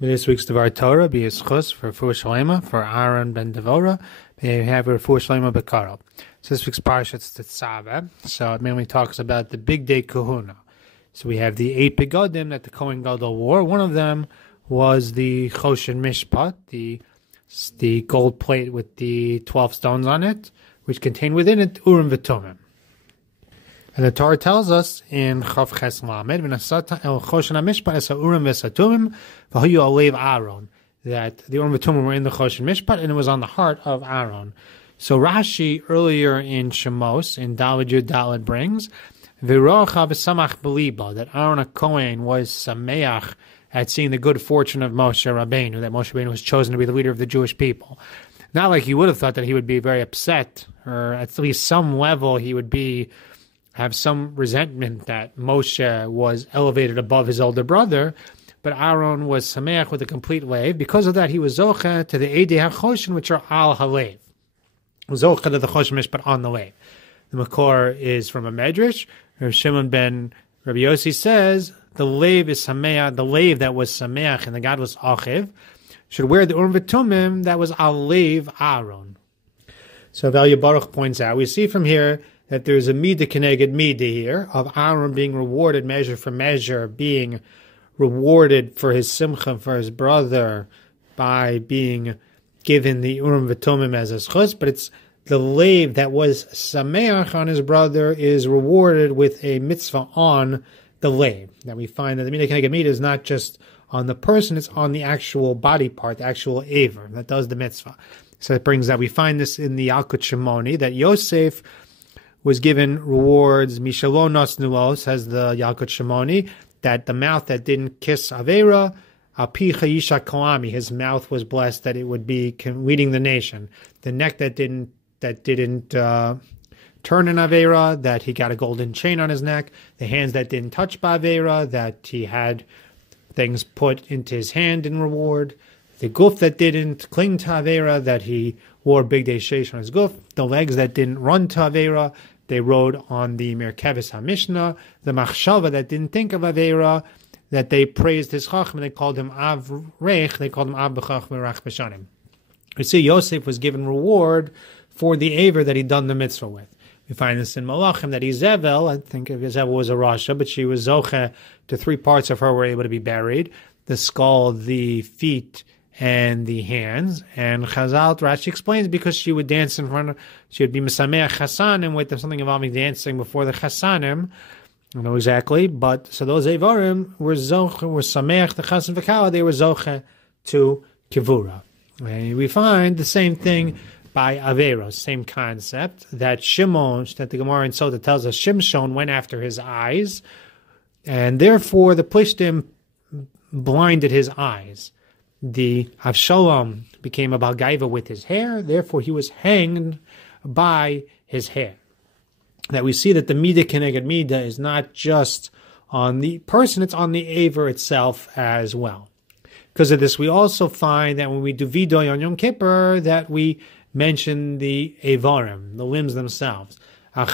This week's Devar Torah be Chus for Refuah Shalema for Aharon ben Devora. They have Refuah Shalema Bekaro. So this week's parsha is Tetzaveh. So it mainly talks about the big day kahuna. So we have the 8 begodim that the Kohen Gadol wore. One of them was the Choshen Mishpat, the gold plate with the 12 stones on it, which contained within it Urim Vetumim. And the Torah tells us in Chav Ches Lamed, "V'nasata el Choshen HaMishpat es Urim Vetumim v'hayu alev Aharon," that the Urim Vetumim were in the Choshen Mishpat and it was on the heart of Aharon. So Rashi earlier in Shemos in Daled Yud Daled brings V'rocha v'samach b'liba, that Aharon HaKohen was Sameach at seeing the good fortune of Moshe Rabbeinu, that Moshe Rabbeinu was chosen to be the leader of the Jewish people. Not like you would have thought that he would be very upset, or at least some level he would have some resentment that Moshe was elevated above his older brother, but Aharon was Sameach with a complete Lev. Because of that, he was Zoche to the Eidei HaChoshen, which are Al HaLev. Zoche to the Choshen Mishpat on the Lev. The Makor is from a Medrash. Rav Shimon ben Rabbi Yossi says, the Lev is Sameach, the Lev that was Sameach and the God was Achiv, should wear the Urim Vetumim that was Al Lev Aharon. So Rav Elya Baruch points out, we see from here that there's a Midah Kneged Midah here, of Aharon being rewarded measure for measure, being rewarded for his simcha, for his brother, by being given the Urim Vetumim as a schus, but it's the Lev that was Sameach on his brother is rewarded with a mitzvah on the Lev. That we find that the Midah Kneged Midah is not just on the person, it's on the actual body part, the actual aver, that does the mitzvah. So it brings that, we find this in the Yalkut Shimoni, that Yosef was given rewards, Mishalon Nosnulo, says the Yalkut Shimoni, that the mouth that didn't kiss Avera, Api Chayisha Koami, his mouth was blessed that it would be leading the nation. The neck that didn't turn in Avera, that he got a golden chain on his neck. The hands that didn't touch Avera, that he had things put into his hand in reward. The guf that didn't cling to Avera, that he wore big day sheish on his guf. The legs that didn't run to Avera, they rode on the Merkevis HaMishnah. The machshava that didn't think of Avera, that they praised his chacham, they called him Av Reich, they called him Av B'chach Merach B'shanim. We see Yosef was given reward for the aver that he'd done the mitzvah with. We find this in Malachim, that Izevel, I think Izevel was a Rasha, but she was Zoche to 3 parts of her were able to be buried: the skull, the feet, and the hands. And Chazal, Rashi explains, because she would dance in front of, she would be Mesameach Chasanim, with something involving dancing before the Chasanim. I don't know exactly, but so those Evarim were Zoche, were Sameach, the Chasan V'Kala, they were Zoche to Kivura. And we find the same thing by Avera, same concept, that Shimon, that the Gemara in Sota tells us, Shimshon went after his eyes, and therefore the Plishtim blinded his eyes. The Avshalom became a Balgaiva with his hair, therefore he was hanged by his hair. That we see that the Midah Kneged Midah is not just on the person, it's on the aver itself as well. Because of this, we also find that when we do Vidoy on Yom Kippur, that we mention the Evarim, the limbs themselves. We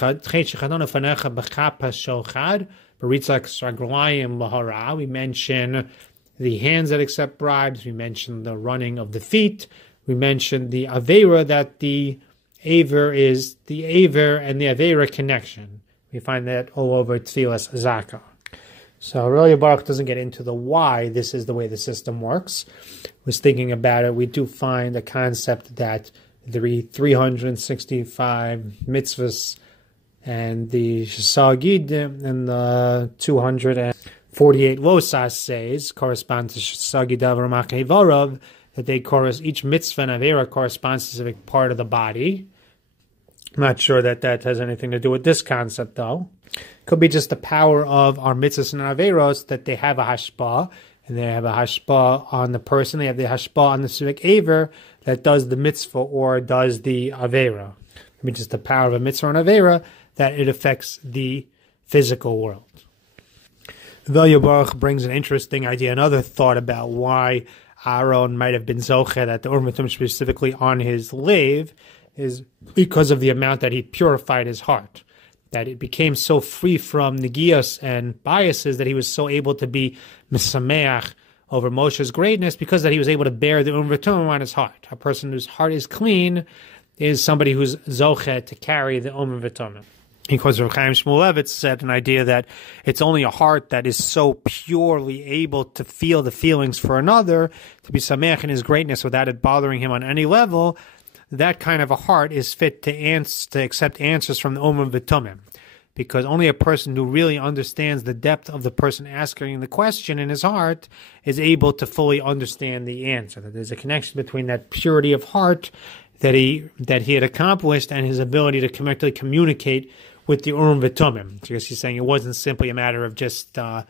mention the hands that accept bribes, we mention the running of the feet, we mention the Avera, that the aver is the aver and the Avera connection. We find that all over Tfilas Zaka. So Rav Elya Baruch doesn't get into the why this is the way the system works. Was thinking about it, we do find a concept that the 365 mitzvahs and the Shesagid and the 248 losas says correspond to Shesagid Avramach Evarav, that they correspond, each mitzvah and avera corresponds to a specific part of the body. I'm not sure that that has anything to do with this concept, though. Could be just the power of our mitzvahs and averos, that they have a hashpah, and they have a hashpah on the person. They have the hashpah on the specific aver that does the mitzvah or does the avera. Could be just the power of a mitzvah and avera that it affects the physical world. Rav Elya Baruch brings an interesting idea, another thought about why Aharon might have been zoche that the Urim Vetumim specifically on his Lev is because of the amount that he purified his heart, that it became so free from negios and biases that he was so able to be mesameach over Moshe's greatness because that he was able to bear the Urim Vetumim on his heart. A person whose heart is clean is somebody who's zoche to carry the Urim Vetumim. Because Rav Chaim Shmulevitz said an idea that it's only a heart that is so purely able to feel the feelings for another, to be Sameach in his greatness without it bothering him on any level, that kind of a heart is fit to accept answers from the Urim Vetumim. Because only a person who really understands the depth of the person asking the question in his heart is able to fully understand the answer. That there's a connection between that purity of heart that he had accomplished and his ability to correctly communicate with the Urim Vetumim. Because he's saying it wasn't simply a matter of just, like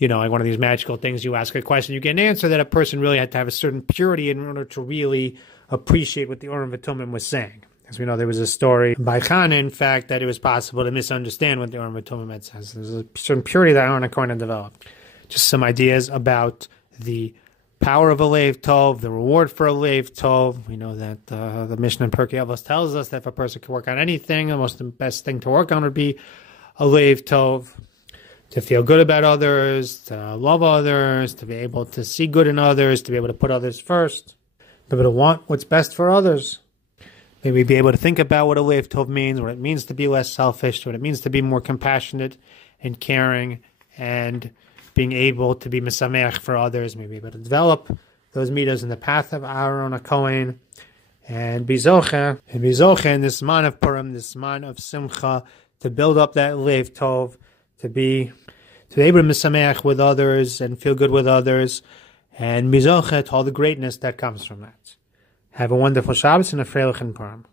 one of these magical things, you ask a question, you get an answer, that a person really had to have a certain purity in order to really appreciate what the Urim Vetumim was saying. As we know, there was a story by Chana, in fact, that it was possible to misunderstand what the Urim Vetumim had says. There's a certain purity that Aharon developed. Just some ideas about the power of a Lev Tov, the reward for a Lev Tov. We know that the Mishnah in Pirkei Avos tells us that if a person can work on anything, the best thing to work on would be a Lev Tov. To feel good about others, to love others, to be able to see good in others, to be able to put others first, to be able to want what's best for others. Maybe be able to think about what a Lev Tov means, what it means to be less selfish, what it means to be more compassionate and caring, and being able to be Sameach for others, maybe able to develop those Midahs in the path of Aharon HaKohen, and be zoche in this man of Purim, this man of Simcha, to build up that Lev Tov, to be able to Sameach with others and feel good with others, and be zoche to all the greatness that comes from that. Have a wonderful Shabbos and a Freilichen Purim.